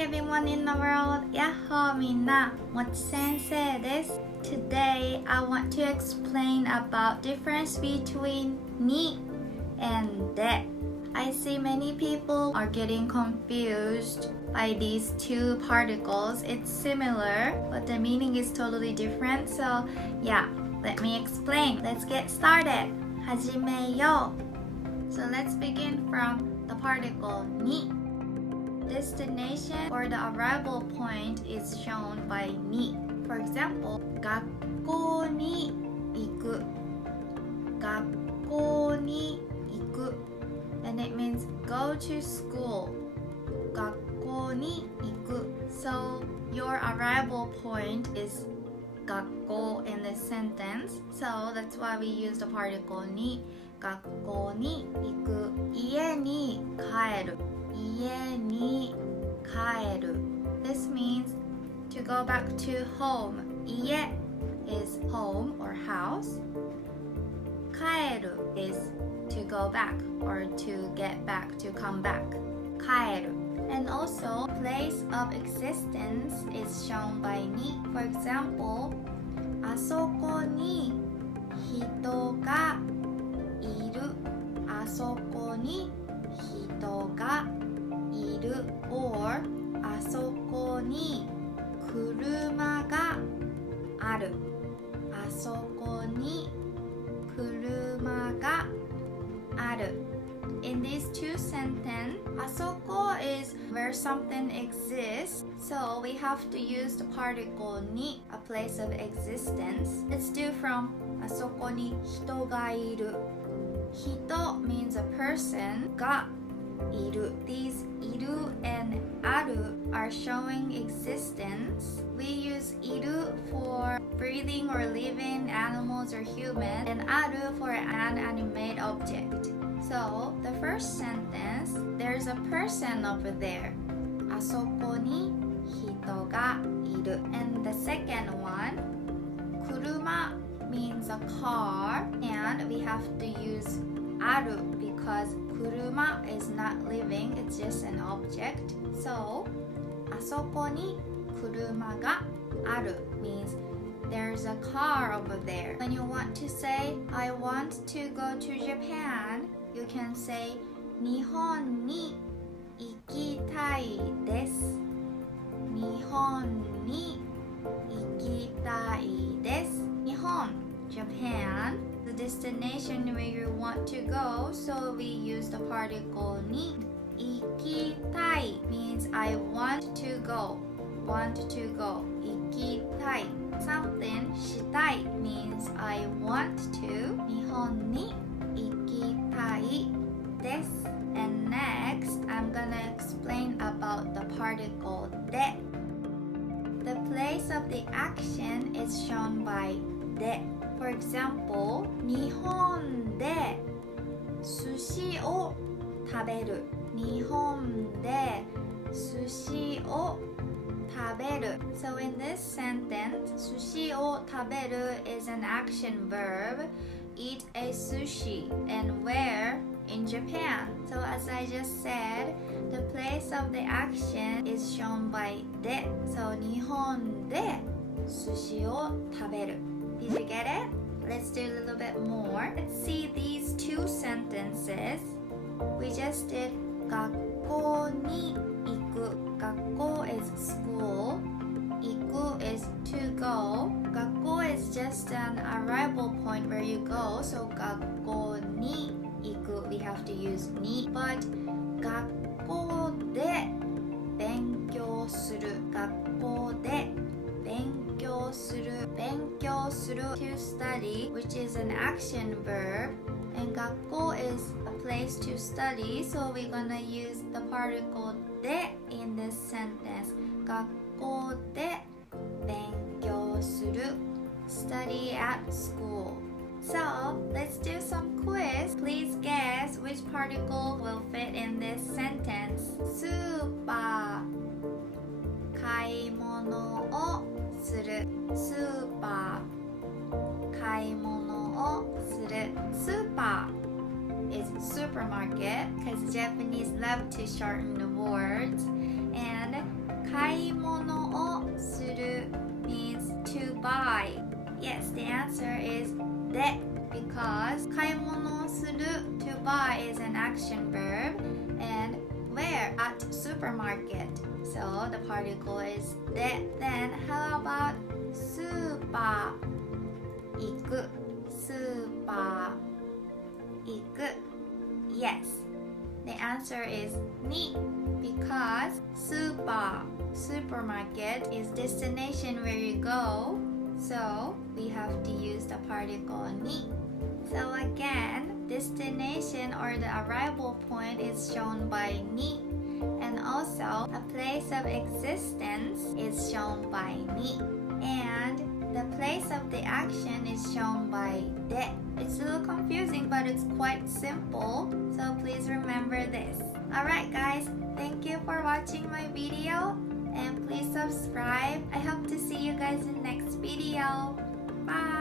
everyone in the world! Yahoo みんな、もち先生です。Today, I want to explain about difference between に and で。I see many people are getting confused by these two particles. It's similar, but the meaning is totally different. So, yeah, let me explain. Let's get started. 始めよう。So let's begin from the particle に。Destination or the arrival point is shown by に。For example, 学校に行く。学校に行く。And it means go to school. 学校に行く。So your arrival point is 学校 in this sentence. So that's why we use the particle に。学校に行く。家に帰る。家に帰る。This means to go back to home. 家 is home or house. 帰る is to go back or to get back, to come back. 帰る。And also, place of existence is shown by に。For example, あそこに人がいる。あそこに人がいる。or あそこに車がある。あそこに車がある。In these two sentences, あそこ is where something exists, so we have to use the particle に a place of existence. Let's do from あそこに人がいる。人 means a person, がいる. These いる and ある are showing existence. We use いる for breathing or living animals or human, and ある for an animate object. So, the first sentence, there's a person over there. あそこに人がいる. And the second one, 車 means a car, and we have to use ある because 車 is not living, it's just an object. So, あそこに車がある means there's a car over there. When you want to say, I want to go to Japan, you can say, 日本に行きたいです。日本に行きたいです。日本 Japan, the destination where you want to go, so we use the particle に。行きたい means I want to go. Want to go. 行きたい。Something したい means I want to. 日本に行きたいです。And next, I'm gonna explain about the particle で。The place of the action is shown by で。For example, 日本で寿司を食べる。日本で寿司を食べる。So in this sentence, 寿司を食べる is an action verb. Eat a sushi. And where? In Japan. So as I just said, the place of the action is shown by で。So 日本で寿司を食べる。Did you get it? Let's do a little bit more. Let's see these two sentences. We just did 学校に行く。学校 is school. 行く is to go. 学校 is just an arrival point where you go. So 学校に行く we have to use に。But 学校で勉強する。学校で勉強する。勉強する to study, which is an action verb. And 学校 is a place to study, so we're gonna use the particle で in this sentence. 学校で勉強する. Study at school. So, let's do some quiz. Please guess which particle will fit in this sentence. スーパー買い物をする。スーパー買い物をする。スーパー is supermarket because Japanese love to shorten the words. And 物をする means to buy. Yes, the answer is で because 買い物をする to buy is an action verb and where at supermarket. So the particle is で Then how about スーパー行くスーパー行く Yes, the answer is に because スーパー supermarket is destination where you go, so we have to use the particle に So again, destination or the arrival point is shown by に and also a place of existence is shown by に and the place of the action is shown by で It's a little confusing but it's quite simple, so please remember this. Alright guys, thank you for watching my video and please subscribe. I hope to see you guys in next video. Bye!